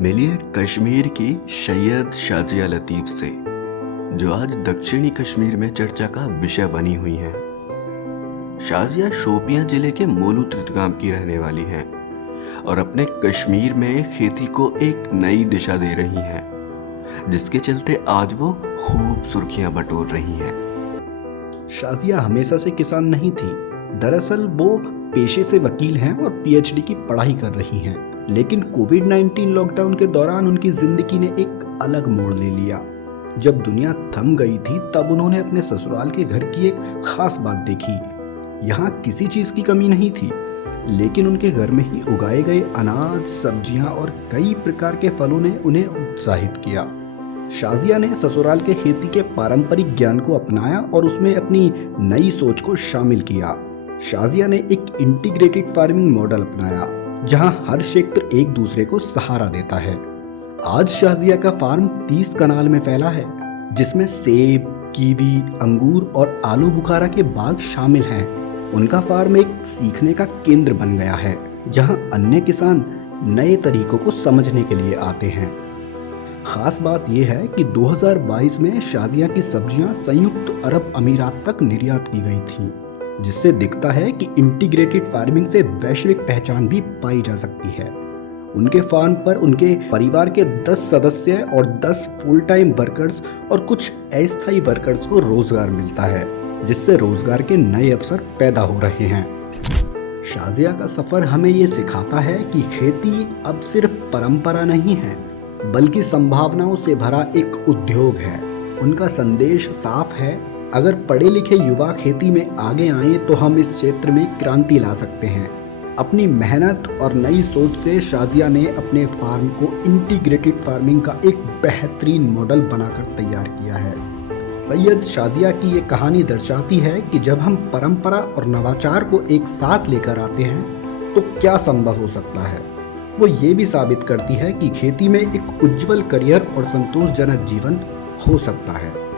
मिलिए कश्मीर की सैयद शाजिया लतीफ़ से, जो आज दक्षिणी कश्मीर में चर्चा का विषय बनी हुई हैं। शाजिया शोपियां जिले के मोलू त्रितगाम की रहने वाली हैं और अपने कश्मीर में खेती को एक नई दिशा दे रही हैं, जिसके चलते आज वो खूब सुर्खियां बटोर रही हैं। शाजिया हमेशा से किसान नहीं थी। दरअसल वो पेशे से वकील हैं और पीएचडी की पढ़ाई कर रही हैं। लेकिन कोविड-19 लॉकडाउन के दौरान उनकी जिंदगी ने एक अलग मोड़ ले लिया। जब दुनिया थम गई थी तब उन्होंने अपने ससुराल के घर की एक खास बात देखी। यहाँ किसी चीज की कमी नहीं थी, लेकिन उनके घर में ही उगाए गए अनाज, सब्जियां और कई प्रकार के फलों ने उन्हें उत्साहित किया। शाजिया ने ससुराल के खेती के पारंपरिक ज्ञान को अपनाया और उसमें अपनी नई सोच को शामिल किया। शाजिया ने एक इंटीग्रेटेड फार्मिंग मॉडल अपनाया, जहां हर क्षेत्र एक दूसरे को सहारा देता है। आज शाजिया का फार्म 30 कनाल में फैला है, जिसमें सेब, कीवी, अंगूर और आलू बुखारा के बाग शामिल हैं। उनका फार्म एक सीखने का केंद्र बन गया है, जहां अन्य किसान नए तरीकों को समझने के लिए आते हैं। खास बात यह है कि 2022 में शाजिया की सब्जियां संयुक्त अरब अमीरात तक निर्यात की गई थीं, जिससे दिखता है कि इंटीग्रेटेड फार्मिंग से वैश्विक पहचान भी पाई जा सकती है। उनके फार्म पर उनके परिवार के 10 सदस्य और 10 फुल टाइम वर्कर्स और कुछ अस्थायी वर्कर्स को रोजगार मिलता है, जिससे रोजगार के नए अवसर पैदा हो रहे हैं। शाजिया का सफर हमें ये सिखाता है कि खेती अब सिर्फ परंपरा नहीं है, बल्कि संभावनाओं से भरा एक उद्योग है। उनका संदेश साफ है, अगर पढ़े लिखे युवा खेती में आगे आए तो हम इस क्षेत्र में क्रांति ला सकते हैं। अपनी मेहनत और नई सोच से शाजिया ने अपने फार्म को इंटीग्रेटेड फार्मिंग का एक बेहतरीन मॉडल बनाकर तैयार किया है। सैयद शाजिया की ये कहानी दर्शाती है कि जब हम परंपरा और नवाचार को एक साथ लेकर आते हैं तो क्या संभव हो सकता है। वो ये भी साबित करती है कि खेती में एक उज्जवल करियर और संतोषजनक जीवन हो सकता है।